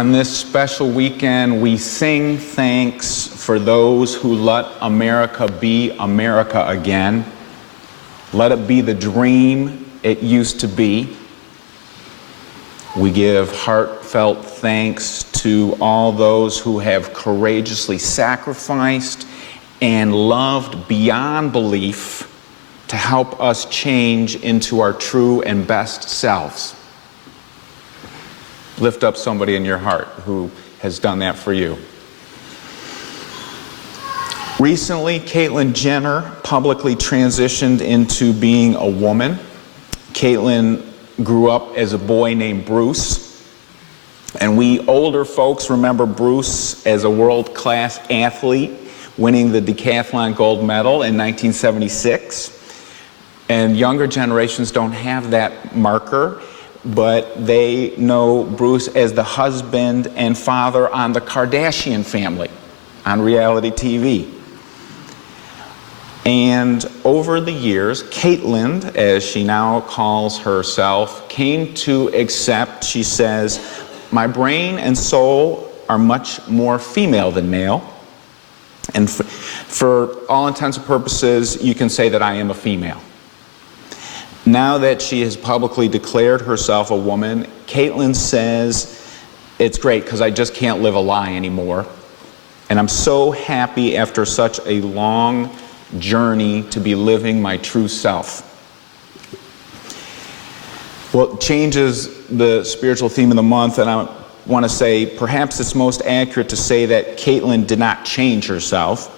On this special weekend, we sing thanks for those who let America be America again. Let it be the dream it used to be. We give heartfelt thanks to all those who have courageously sacrificed and loved beyond belief to help us change into our true and best selves. Lift up somebody in your heart who has done that for you. Recently, Caitlyn Jenner publicly transitioned into being a woman. Caitlyn grew up as a boy named Bruce, and we older folks remember Bruce as a world-class athlete, winning the decathlon gold medal in 1976. And younger generations don't have that marker, but they know Bruce as the husband and father on the Kardashian family on reality TV. And over the years, Caitlyn, as she now calls herself, came to accept, she says, my brain and soul are much more female than male. And for all intents and purposes, you can say that I am a female. Now that she has publicly declared herself a woman, Caitlyn says, it's great because I just can't live a lie anymore. And I'm so happy after such a long journey to be living my true self. Well, change is the spiritual theme of the month, and I want to say perhaps it's most accurate to say that Caitlyn did not change herself,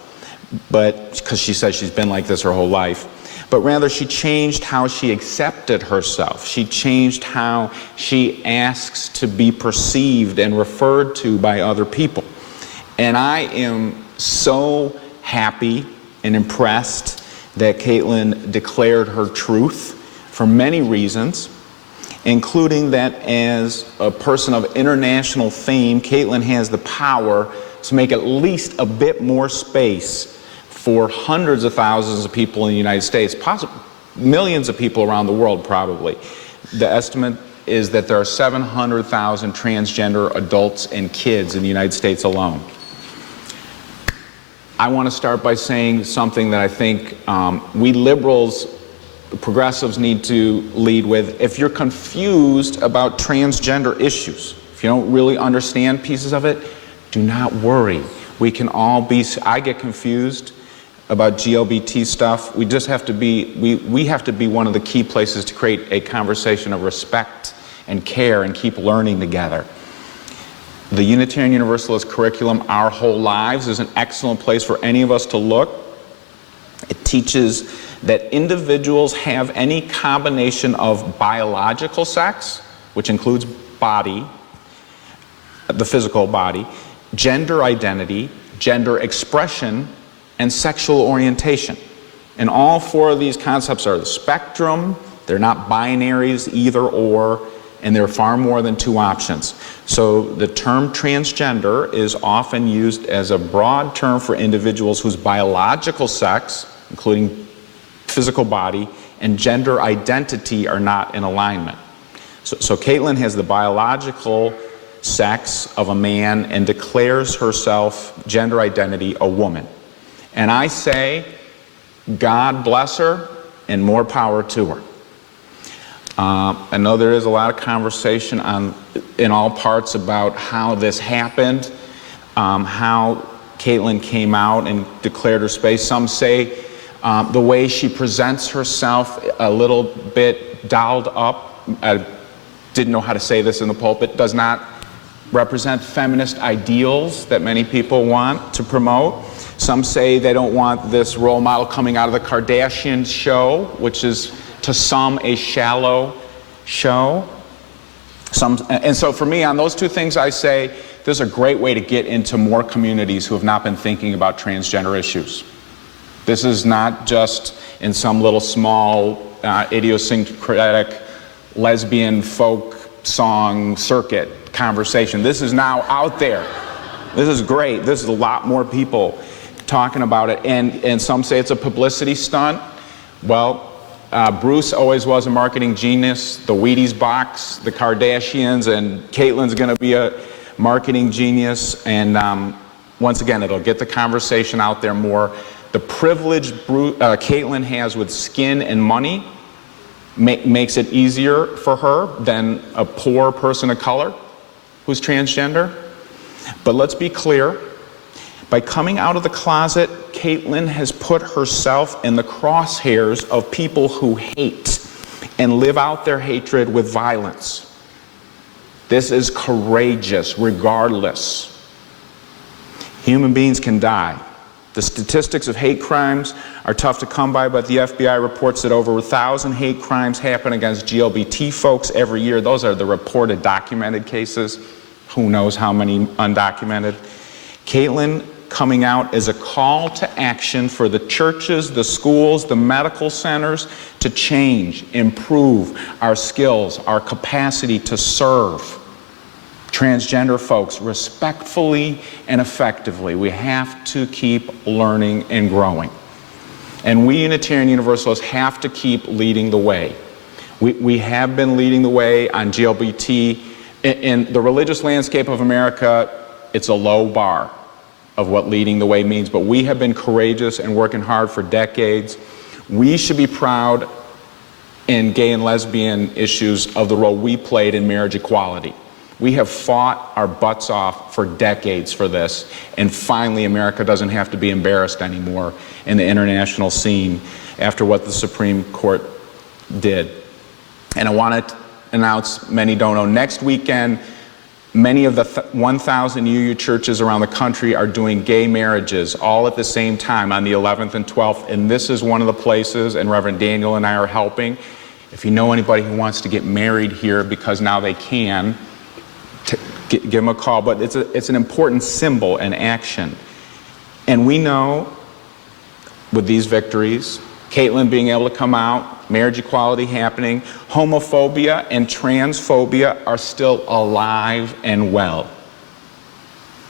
but because she says she's been like this her whole life. But rather she changed how she accepted herself. She changed how she asks to be perceived and referred to by other people. And I am so happy and impressed that Caitlyn declared her truth for many reasons, including that as a person of international fame, Caitlyn has the power to make at least a bit more space for hundreds of thousands of people in the United States, possibly millions of people around the world probably. The estimate is that there are 700,000 transgender adults and kids in the United States alone. I want to start by saying something that I think we liberals, progressives need to lead with. If you're confused about transgender issues, if you don't really understand pieces of it, do not worry. We can all be, I get confused about GLBT stuff. We just have to be, we have to be one of the key places to create a conversation of respect and care and keep learning together. The Unitarian Universalist curriculum, Our Whole Lives, is an excellent place for any of us to look. It teaches that individuals have any combination of biological sex, which includes body, the physical body, gender identity, gender expression, and sexual orientation. And all four of these concepts are the spectrum, they're not binaries, either or, and there are far more than two options. So the term transgender is often used as a broad term for individuals whose biological sex, including physical body, and gender identity are not in alignment. So Caitlyn has the biological sex of a man and declares herself, gender identity, a woman. And I say, God bless her and more power to her. I know there is a lot of conversation in all parts about how this happened, how Caitlyn came out and declared her space. Some say the way she presents herself, a little bit dolled up, I didn't know how to say this in the pulpit, does not represent feminist ideals that many people want to promote. Some say they don't want this role model coming out of the Kardashian show, which is to some a shallow show. And so for me, on those two things, I say this is a great way to get into more communities who have not been thinking about transgender issues. This is not just in some little small idiosyncratic lesbian folk song circuit conversation. This is now out there. This is great. This is a lot more people talking about it. And some say it's a publicity stunt. Well, Bruce always was a marketing genius. The Wheaties box, the Kardashians, and Caitlyn's going to be a marketing genius, and once again, it'll get the conversation out there more. The privilege Caitlyn has with skin and money makes it easier for her than a poor person of color who's transgender. But let's be clear, by coming out of the closet, Caitlyn has put herself in the crosshairs of people who hate and live out their hatred with violence. This is courageous, regardless. Human beings can die. The statistics of hate crimes are tough to come by, but the FBI reports that over 1,000 hate crimes happen against LGBT folks every year. Those are the reported documented cases. Who knows how many undocumented? Caitlyn coming out is a call to action for the churches, the schools, the medical centers to change, improve our skills, our capacity to serve transgender folks respectfully and effectively. We have to keep learning and growing. And we Unitarian Universalists have to keep leading the way. We have been leading the way on GLBT. In the religious landscape of America, it's a low bar of what leading the way means, but we have been courageous and working hard for decades. We should be proud in gay and lesbian issues of the role we played in marriage equality. We have fought our butts off for decades for this, and finally America doesn't have to be embarrassed anymore in the international scene after what the Supreme Court did. And I want to announce, many don't know, next weekend, many of the 1,000 UU churches around the country are doing gay marriages all at the same time on the 11th and 12th, and this is one of the places, and Reverend Daniel and I are helping. If you know anybody who wants to get married here because now they can, give them a call. But it's an important symbol and action. And we know with these victories, Caitlyn being able to come out, marriage equality happening, homophobia and transphobia are still alive and well,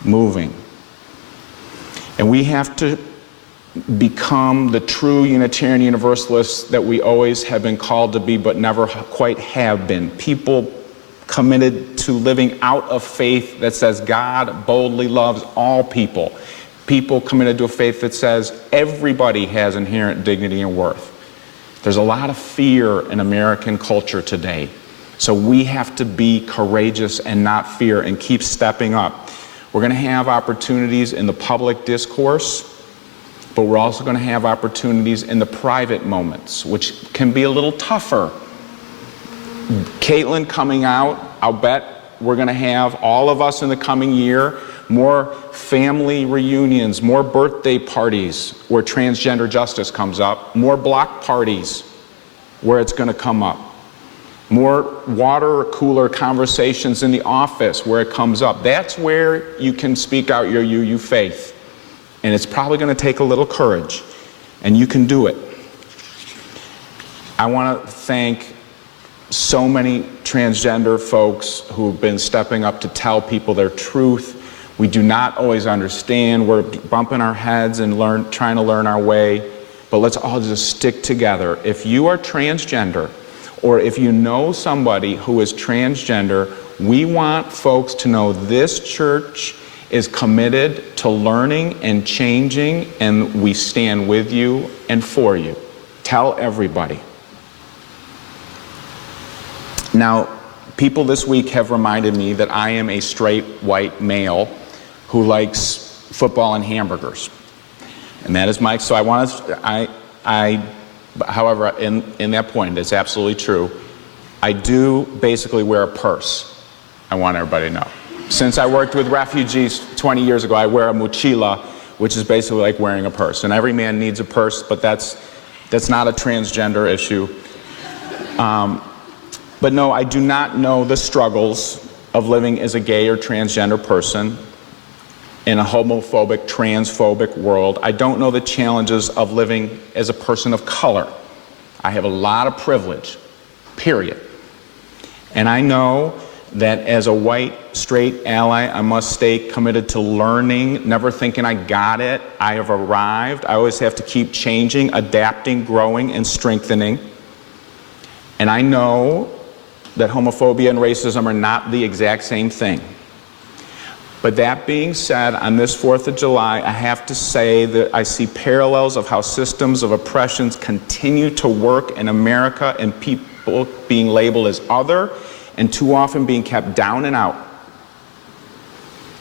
moving. And we have to become the true Unitarian Universalists that we always have been called to be, but never quite have been. People committed to living out of faith that says God boldly loves all people. People committed to a faith that says everybody has inherent dignity and worth. There's a lot of fear in American culture today. So we have to be courageous and not fear and keep stepping up. We're going to have opportunities in the public discourse, but we're also going to have opportunities in the private moments, which can be a little tougher. Caitlyn coming out, I'll bet we're going to have, all of us in the coming year, more family reunions, more birthday parties where transgender justice comes up, more block parties where it's going to come up, more water cooler conversations in the office where it comes up. That's where you can speak out your UU faith. And it's probably going to take a little courage, and you can do it. I want to thank so many transgender folks who've been stepping up to tell people their truth. We do not always understand. We're bumping our heads and trying to learn our way, but let's all just stick together. If you are transgender, or if you know somebody who is transgender, we want folks to know this church is committed to learning and changing, and we stand with you and for you. Tell everybody. Now, people this week have reminded me that I am a straight white male who likes football and hamburgers. And that is my, so I want to, however, in that point, it's absolutely true. I do basically wear a purse. I want everybody to know. Since I worked with refugees 20 years ago, I wear a mochila, which is basically like wearing a purse. And every man needs a purse, but that's not a transgender issue. But no, I do not know the struggles of living as a gay or transgender person in a homophobic, transphobic world. I don't know the challenges of living as a person of color. I have a lot of privilege, period. And I know that as a white, straight ally, I must stay committed to learning, never thinking I got it. I have arrived. I always have to keep changing, adapting, growing, and strengthening. And I know that homophobia and racism are not the exact same thing. But that being said, on this 4th of July, I have to say that I see parallels of how systems of oppressions continue to work in America, and people being labeled as other and too often being kept down and out.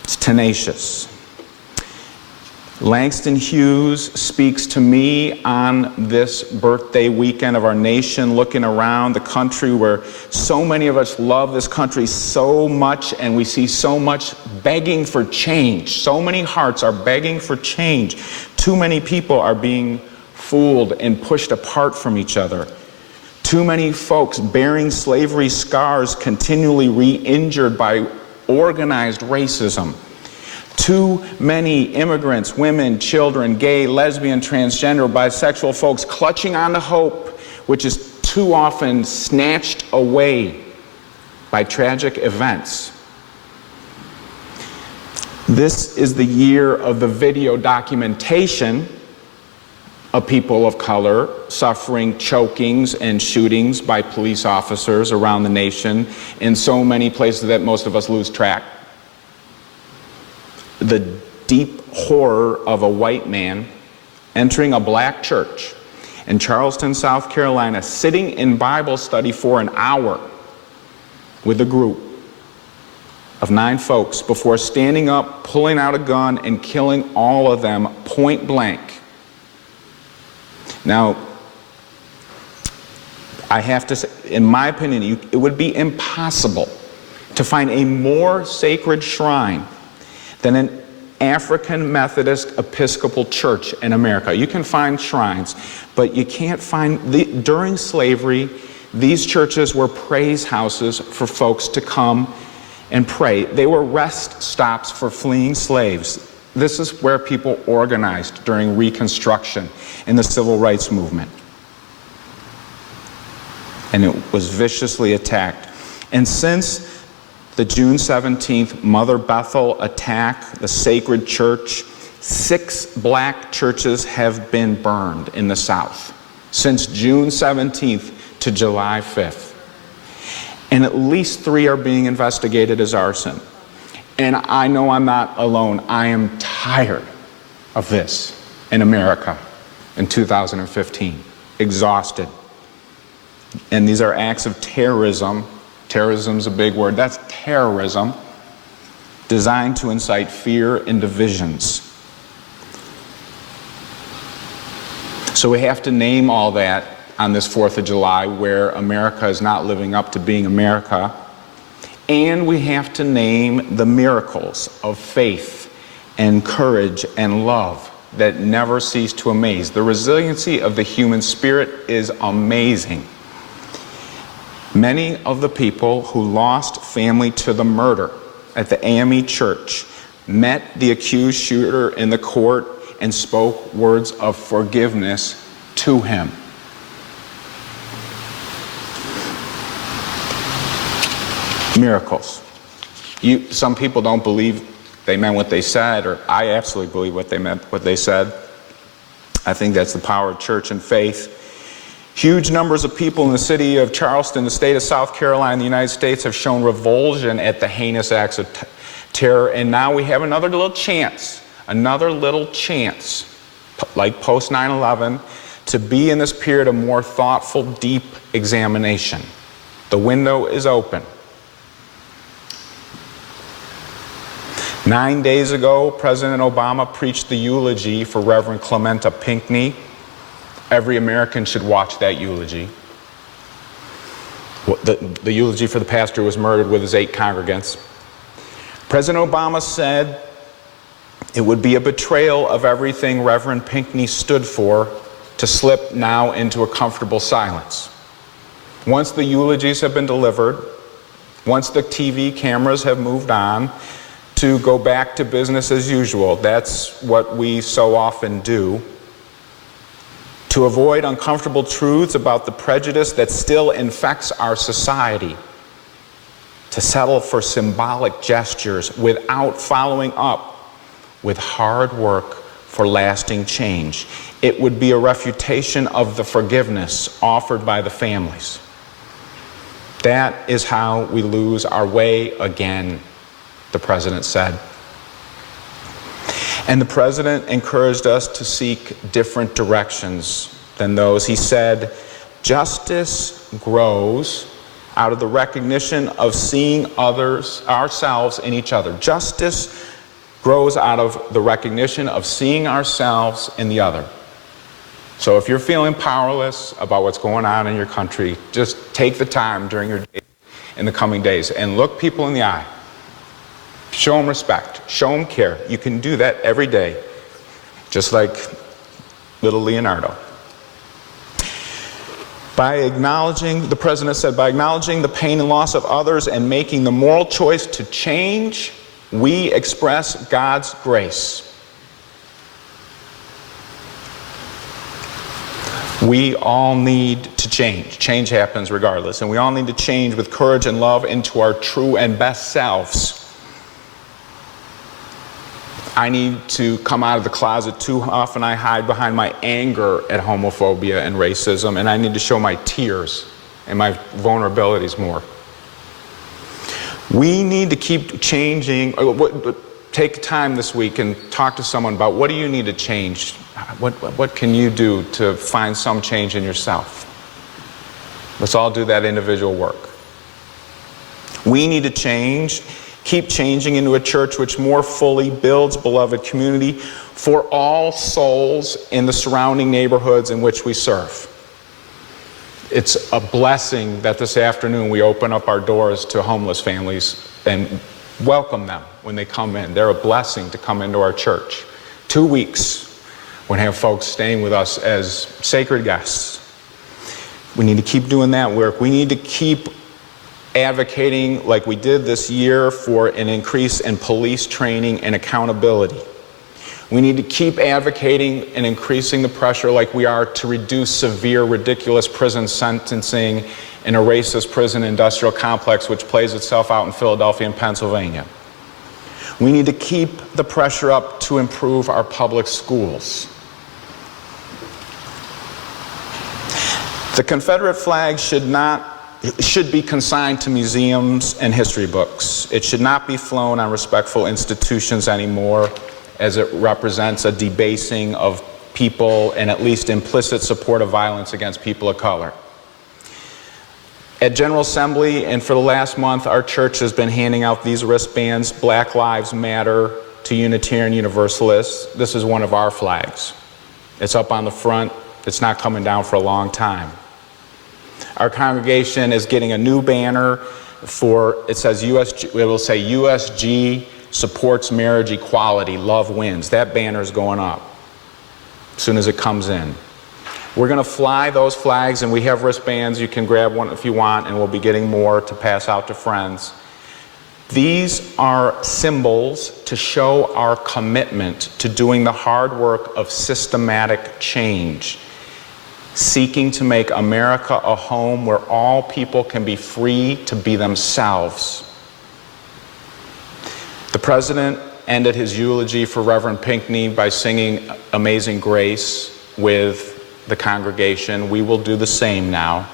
It's tenacious. Langston Hughes speaks to me on this birthday weekend of our nation, looking around the country where so many of us love this country so much, and we see so much begging for change. So many hearts are begging for change. Too many people are being fooled and pushed apart from each other. Too many folks bearing slavery scars, continually re-injured by organized racism. Too many immigrants, women, children, gay, lesbian, transgender, bisexual folks clutching on to hope, which is too often snatched away by tragic events. This is the year of the video documentation of people of color suffering chokings and shootings by police officers around the nation in so many places that most of us lose track. The deep horror of a white man entering a black church in Charleston, South Carolina, sitting in Bible study for an hour with a group of 9 folks before standing up, pulling out a gun, and killing all of them point blank. Now, I have to say, in my opinion, it would be impossible to find a more sacred shrine than an African Methodist Episcopal Church in America. You can find shrines, but you can't find, during slavery, these churches were praise houses for folks to come and pray. They were rest stops for fleeing slaves. This is where people organized during Reconstruction in the Civil Rights Movement. And it was viciously attacked. And since the June 17th Mother Bethel attack, the sacred church, 6 black churches have been burned in the South since June 17th to July 5th. And at least 3 are being investigated as arson. And I know I'm not alone. I am tired of this in America in 2015. Exhausted. And these are acts of terrorism. Terrorism's a big word. That's terrorism designed to incite fear and divisions. So we have to name all that on this 4th of July, where America is not living up to being America. And we have to name the miracles of faith and courage and love that never cease to amaze. The resiliency of the human spirit is amazing. Many of the people who lost family to the murder at the AME church met the accused shooter in the court and spoke words of forgiveness to him. Miracles. Some people don't believe they meant what they said, or I absolutely believe what they said. I think that's the power of church and faith. Huge numbers of people in the city of Charleston, the state of South Carolina, the United States, have shown revulsion at the heinous acts of terror, and now we have another little chance, like post 9/11, to be in this period of more thoughtful, deep examination. The window is open. 9 days ago, President Obama preached the eulogy for Reverend Clementa Pinckney. Every American should watch that eulogy. The eulogy for the pastor who was murdered with his 8 congregants. President Obama said it would be a betrayal of everything Reverend Pinckney stood for to slip now into a comfortable silence. Once the eulogies have been delivered, once the TV cameras have moved on, to go back to business as usual. That's what we so often do. To avoid uncomfortable truths about the prejudice that still infects our society. To settle for symbolic gestures without following up with hard work for lasting change. It would be a refutation of the forgiveness offered by the families. That is how we lose our way again, the president said. And the president encouraged us to seek different directions than those. He said, justice grows out of the recognition of seeing others, ourselves in each other. Justice grows out of the recognition of seeing ourselves in the other. So if you're feeling powerless about what's going on in your country, just take the time during your day, in the coming days, and look people in the eye. Show them respect. Show them care. You can do that every day, just like little Leonardo. By acknowledging, the president said, by acknowledging the pain and loss of others and making the moral choice to change, we express God's grace. We all need to change. Change happens regardless, and we all need to change with courage and love into our true and best selves. I need to come out of the closet. Too often I hide behind my anger at homophobia and racism, and I need to show my tears and my vulnerabilities more. We need to keep changing. Take time this week and talk to someone about what do you need to change. What can you do to find some change in yourself? Let's all do that individual work. We need to change, keep changing into a church which more fully builds beloved community for all souls in the surrounding neighborhoods in which we serve. It's a blessing that this afternoon we open up our doors to homeless families and welcome them when they come in. They're a blessing to come into our church. 2 weeks. We're going to have folks staying with us as sacred guests. We need to keep doing that work. We need to keep advocating, like we did this year, for an increase in police training and accountability. We need to keep advocating and increasing the pressure, like we are, to reduce severe, ridiculous prison sentencing in a racist prison industrial complex which plays itself out in Philadelphia and Pennsylvania. We need to keep the pressure up to improve our public schools. The Confederate flag should be consigned to museums and history books. It should not be flown on respectful institutions anymore, as it represents a debasing of people and at least implicit support of violence against people of color. At General Assembly and for the last month, our church has been handing out these wristbands, Black Lives Matter, to Unitarian Universalists. This is one of our flags. It's up on the front. It's not coming down for a long time. Our congregation is getting a new banner for, it says USG, it will say USG supports marriage equality, love wins. That banner is going up as soon as it comes in. We're going to fly those flags, and we have wristbands. You can grab one if you want, and we'll be getting more to pass out to friends. These are symbols to show our commitment to doing the hard work of systematic change, seeking to make America a home where all people can be free to be themselves. The president ended his eulogy for Reverend Pinckney by singing Amazing Grace with the congregation. We will do the same now.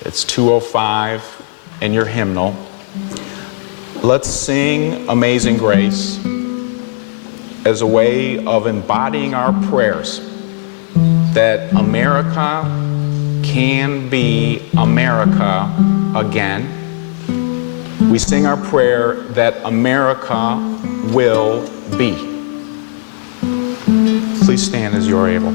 It's 2:05 in your hymnal. Let's sing Amazing Grace as a way of embodying our prayers that America can be America again. We sing our prayer that America will be. Please stand as you're able.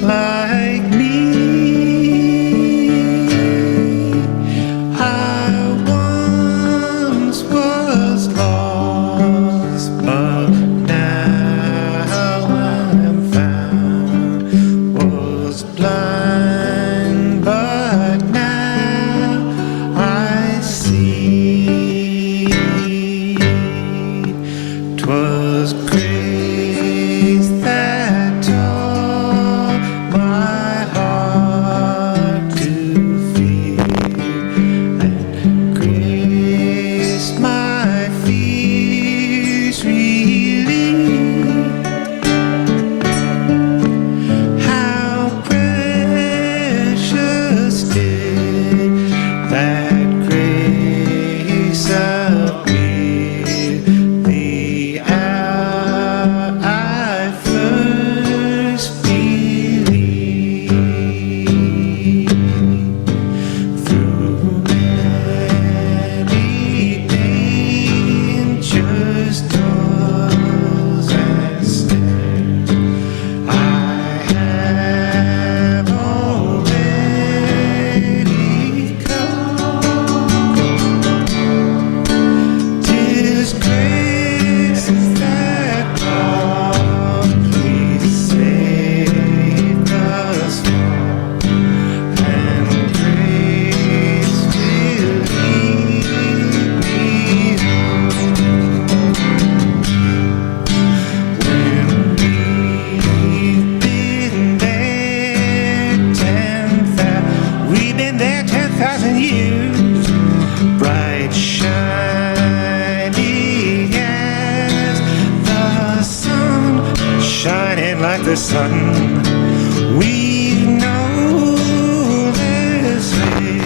Like me. sudden we know this way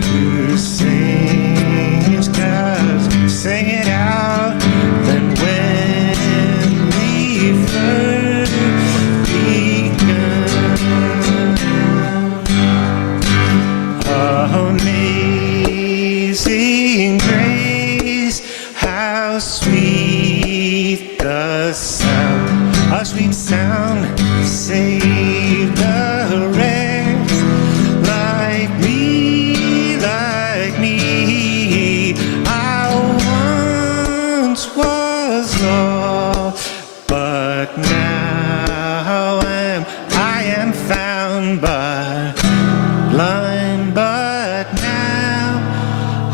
to sing stars, sing it out. Then when we first begun, amazing grace, how sweet the sound, a sweet sound saved a wretch like me, like me. I once was lost, but now I am found, but blind, but now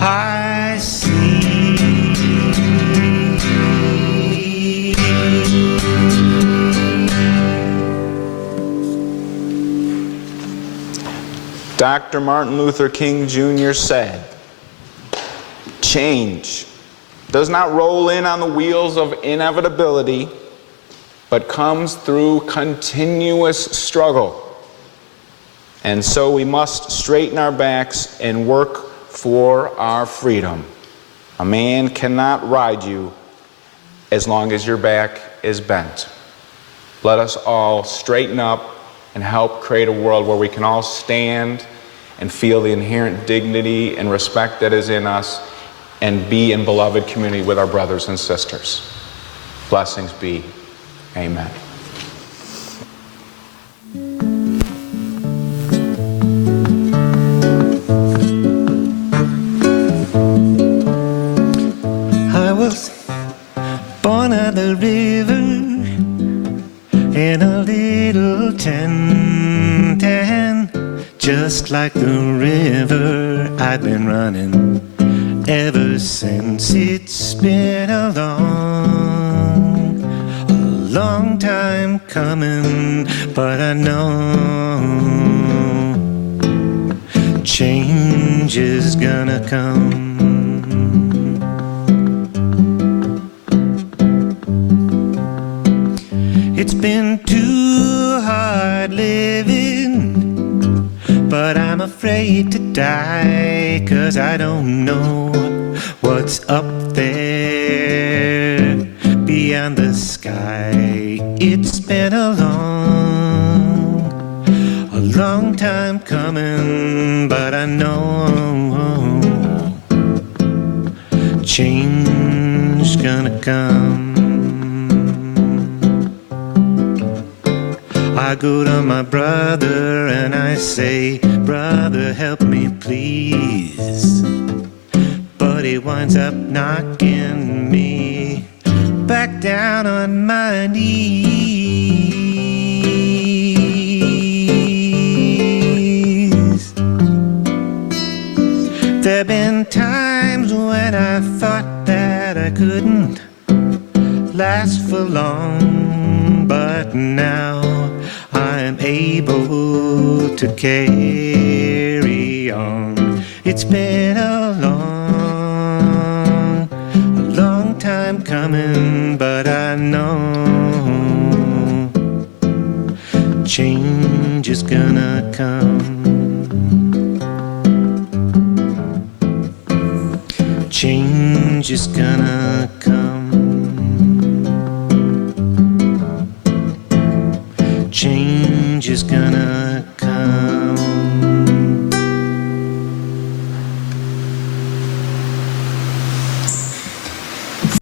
I see. Dr. Martin Luther King Jr. said, change does not roll in on the wheels of inevitability, but comes through continuous struggle. And so we must straighten our backs and work for our freedom. A man cannot ride you as long as your back is bent. Let us all straighten up and help create a world where we can all stand and feel the inherent dignity and respect that is in us and be in beloved community with our brothers and sisters. Blessings be. Amen. I was born at the river in a little tent, and just like the river I've been running ever since. It's been a long time coming, but I know change is gonna come. It's been too hard living, but I'm afraid to die, 'cause I don't know what's up there beyond the sky. It's been a long time coming, but I know change gonna come. I go to my brother and I say, brother, help me please. But he winds up knocking me back down on my knees. There've been times when I thought that I couldn't last for long, but now I'm able to carry on. It's been a long time coming, but I know change is gonna come. Change is gonna come. Change is gonna come.